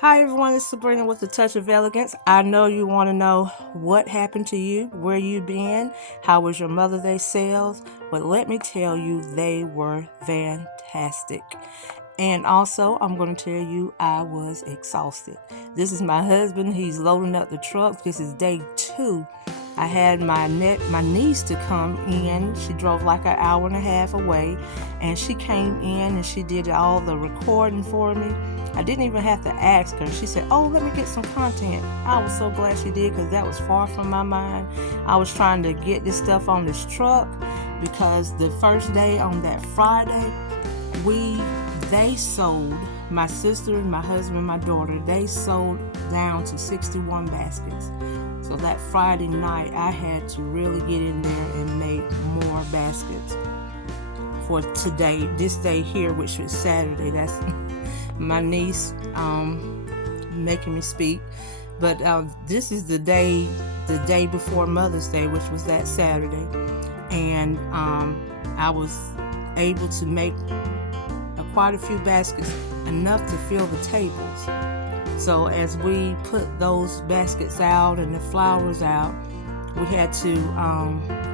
Hi everyone, it's Sabrina with a Touch of Elegance. I know you want to know what happened to you, where you been, how was your Mother's Day sales, but let me tell you, they were fantastic. And also, I'm going to tell you, I was exhausted. This is my husband. He's loading up the truck. This is day 2. I had my niece to come in. She drove like an hour and a half away, and she came in and she did all the recording for me. I didn't even have to ask her. She said, "Oh, let me get some content." I was so glad she did because that was far from my mind. I was trying to get this stuff on this truck because the first day on that Friday, they sold, my sister and my husband, my daughter, they sold down to 61 baskets. So that Friday night, I had to really get in there and make more baskets for today, this day here, which is Saturday. That's my niece making me speak. But this is the day before Mother's Day, which was that Saturday. And I was able to make quite a few baskets, enough to fill the tables. So as we put those baskets out and the flowers out, we had to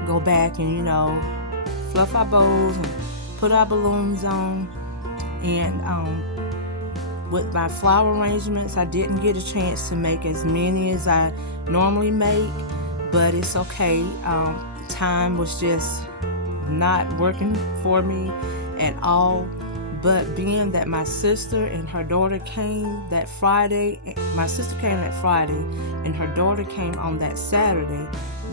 go back and, fluff our bows and put our balloons on. And with my flower arrangements, I didn't get a chance to make as many as I normally make, but it's okay. Time was just not working for me at all. But being that my sister and her daughter came that Friday, my sister came that Friday and her daughter came on that Saturday,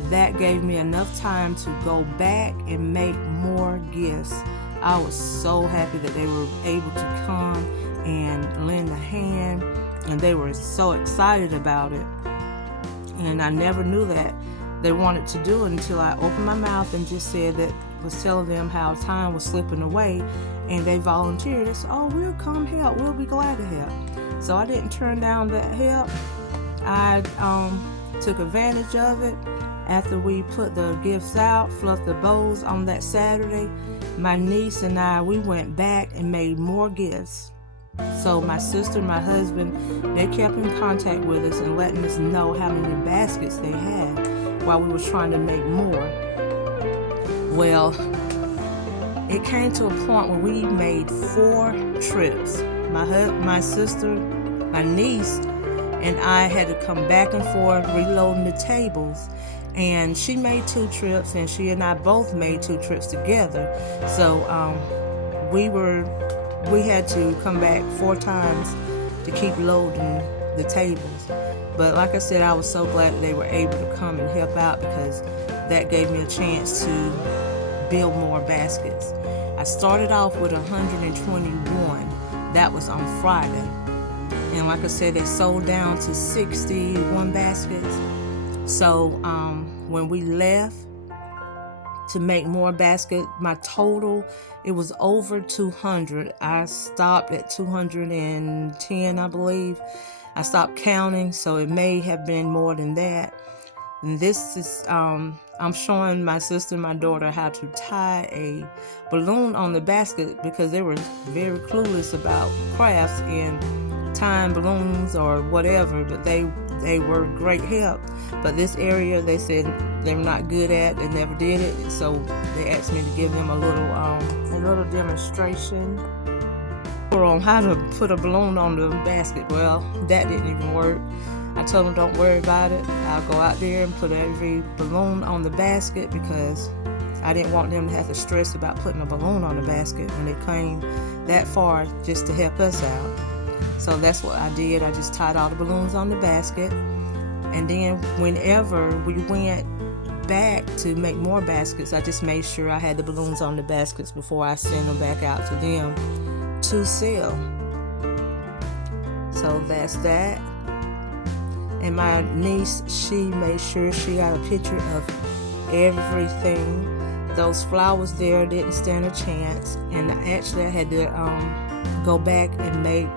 that gave me enough time to go back and make more gifts. I was so happy that they were able to come and lend a hand, and they were so excited about it. And I never knew that they wanted to do it until I opened my mouth and just said that, was telling them how time was slipping away, and they volunteered. They said, "Oh, we'll come help. We'll be glad to help." So I didn't turn down that help. I took advantage of it. After we put the gifts out, fluffed the bows on that Saturday, my niece and I, we went back and made more gifts. So my sister and my husband, they kept in contact with us and letting us know how many baskets they had while we were trying to make more. Well, it came to a point where we made 4 trips. My sister, my niece, and I had to come back and forth reloading the tables. And she made 2 trips, and she and I both made 2 trips together. So we had to come back 4 times to keep loading the tables. But like I said, I was so glad that they were able to come and help out because that gave me a chance to build more baskets. I started off with 121. That was on Friday. And like I said, they sold down to 61 baskets. So when we left to make more baskets, my total, it was over 200. I stopped at 210, I believe. I stopped counting, so it may have been more than that. And this is, I'm showing my sister and my daughter how to tie a balloon on the basket because they were very clueless about crafts and tying balloons or whatever, but they were great help. But this area, they said they were not good at, they never did it, so they asked me to give them a little demonstration on how to put a balloon on the basket. Well, that didn't even work. I told them, don't worry about it. I'll go out there and put every balloon on the basket because I didn't want them to have to stress about putting a balloon on the basket when they came that far just to help us out. So that's what I did. I just tied all the balloons on the basket. And then whenever we went back to make more baskets, I just made sure I had the balloons on the baskets before I send them back out to them to sell. So that's that. And my niece, she made sure she got a picture of everything. Those flowers there didn't stand a chance. And actually I had to go back and make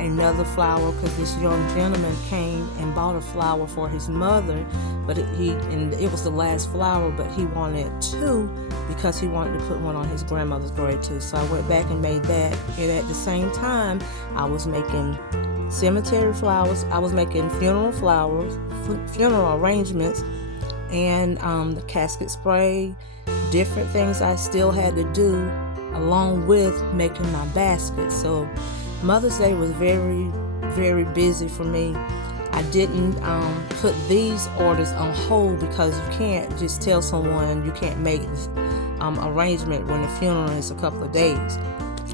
another flower because this young gentleman came and bought a flower for his mother, but it was the last flower, but he wanted 2 because he wanted to put one on his grandmother's grave too. So I went back and made that, and at the same time I was making cemetery flowers. I was making funeral flowers, funeral arrangements, and the casket spray, different things I still had to do along with making my basket. So Mother's Day was very, very busy for me. I didn't put these orders on hold because you can't just tell someone you can't make arrangement when the funeral is a couple of days.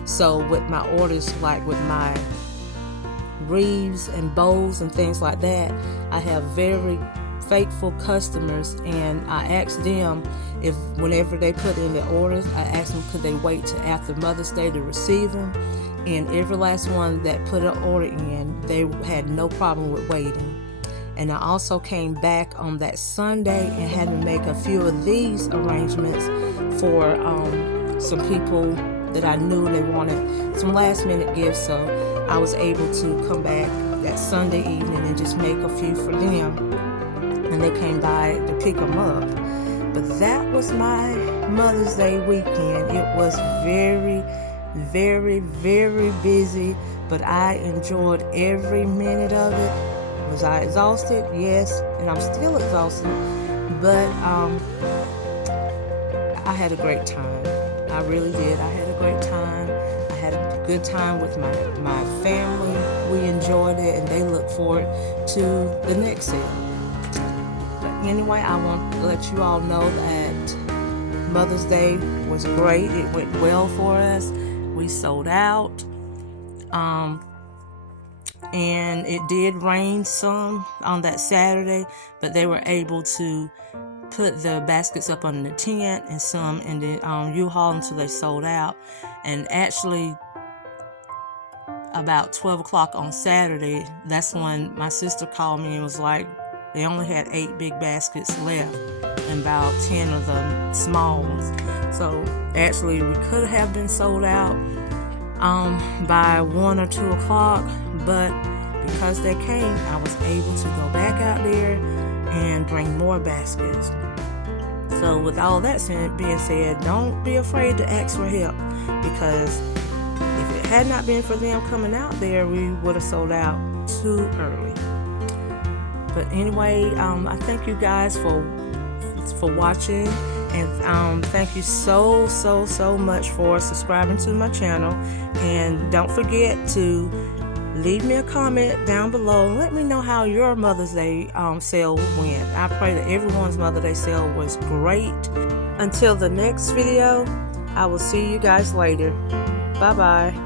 So with my orders, like with my wreaths and bows and things like that, I have very faithful customers, and I asked them if whenever they put in their orders, I asked them could they wait till after Mother's Day to receive them, and every last one that put an order in, they had no problem with waiting. And I also came back on that Sunday and had to make a few of these arrangements for some people that I knew they wanted some last minute gifts, so I was able to come back that Sunday evening and just make a few for them, and they came by to pick them up. But that was my Mother's Day weekend. It was very, very, very busy, but I enjoyed every minute of it. Was I exhausted? Yes, and I'm still exhausted, but I had a great time. I really did. I had a great time. I had a good time with my family. We enjoyed it, and they look forward to the next sale. But anyway, I want to let you all know that Mother's Day was great. It went well for us. We sold out. And it did rain some on that Saturday, but they were able to put the baskets up under the tent and some in the U-Haul until they sold out. And actually, about 12 o'clock on Saturday, that's when my sister called me and was like, they only had 8 big baskets left and about 10 of the small ones. So actually, we could have been sold out by 1 or 2 o'clock, but because they came, I was able to go back out there and bring more baskets. So with all that being said, don't be afraid to ask for help, because if it had not been for them coming out there, we would have sold out too early. But anyway, I thank you guys for watching, and thank you so much for subscribing to my channel. And don't forget to leave me a comment down below and let me know how your Mother's Day sale went. I pray that everyone's Mother's Day sale was great. Until the next video, I will see you guys later. Bye bye.